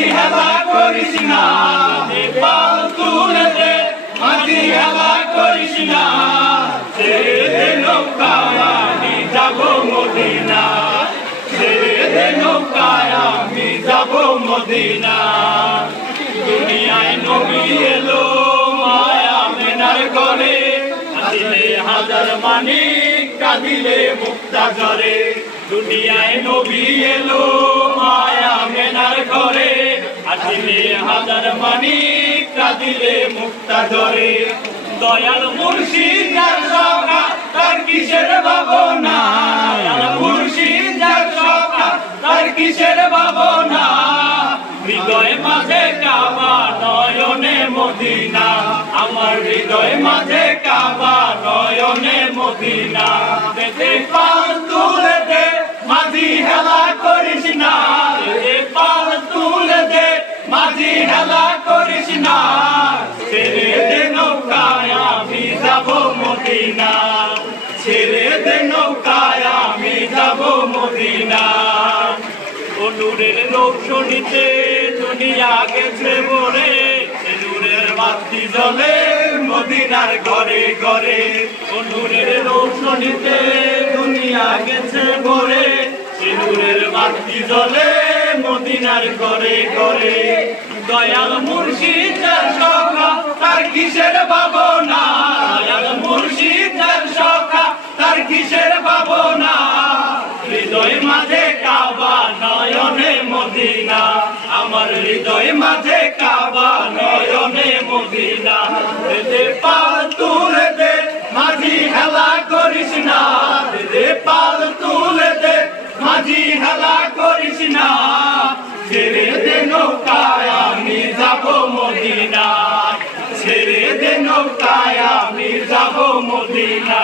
মাঝি হেলা করিস না পাল তুলে দে মাঝি হেলা করিস না ছেড়ে দে নৌকায় আমি যাব মদিনা ছেড়ে দে নৌকায় আমি যাব মদিনা দুনিয়ায় নবী এলো মায়া মেনার ঘরে আসলে হাজার মানিক কাঁদিলে মুক্তা ঝরে দুনিয়ায় নবী এলো মায়া মেনার ঘরে আসলে হাজার মানিক কাঁদিলে মুক্তা ঝরে দয়াল মুর্শিদ যার সখা তার কিসের ভাবনা মুর্শিদ যার সখা তার কিসের ভাবনা হৃদয় মাঝে কাবা নয়নে মদিনা আমার হৃদয় মাঝে কাবা নয়নে মদিনা দে পাল তুলে দে মাঝি হেলা করিস না দে পাল তুলে দে মাঝি হেলা করিস না ছেড়ে দে নৌকায় আমি যাব মদিনা ছেড়ে দে নৌকায় আমি যাব মদিনা নূরের রৌশনীতে দুনিয়া গেছে ভরে নূরের বাতি জ্বলে মদিনার ঘরে ঘরে নূরের রৌশনীতে দুনিয়া গেছে ভরে নূরের বাতি জ্বলে মদিনার ঘরে ঘরে দয়াল মুর্শিদ যার সখা তার কিসের ভাবনা দয়াল মুর্শিদ যার সখা তার কিসের ভাবনা হৃদয় মাঝে কাবা নয়নে মদিনা আমার হৃদয় মাঝে কাবা নয়নে মদিনা দে পাল তুলে দে মাঝি হেলা করিস না দে পাল তুলে দে মাঝি হেলা করিস না ছেড়ে দে নৌকায় আমি যাব মদিনা ছেড়ে দে নৌকায় আমি যাব মদিনা।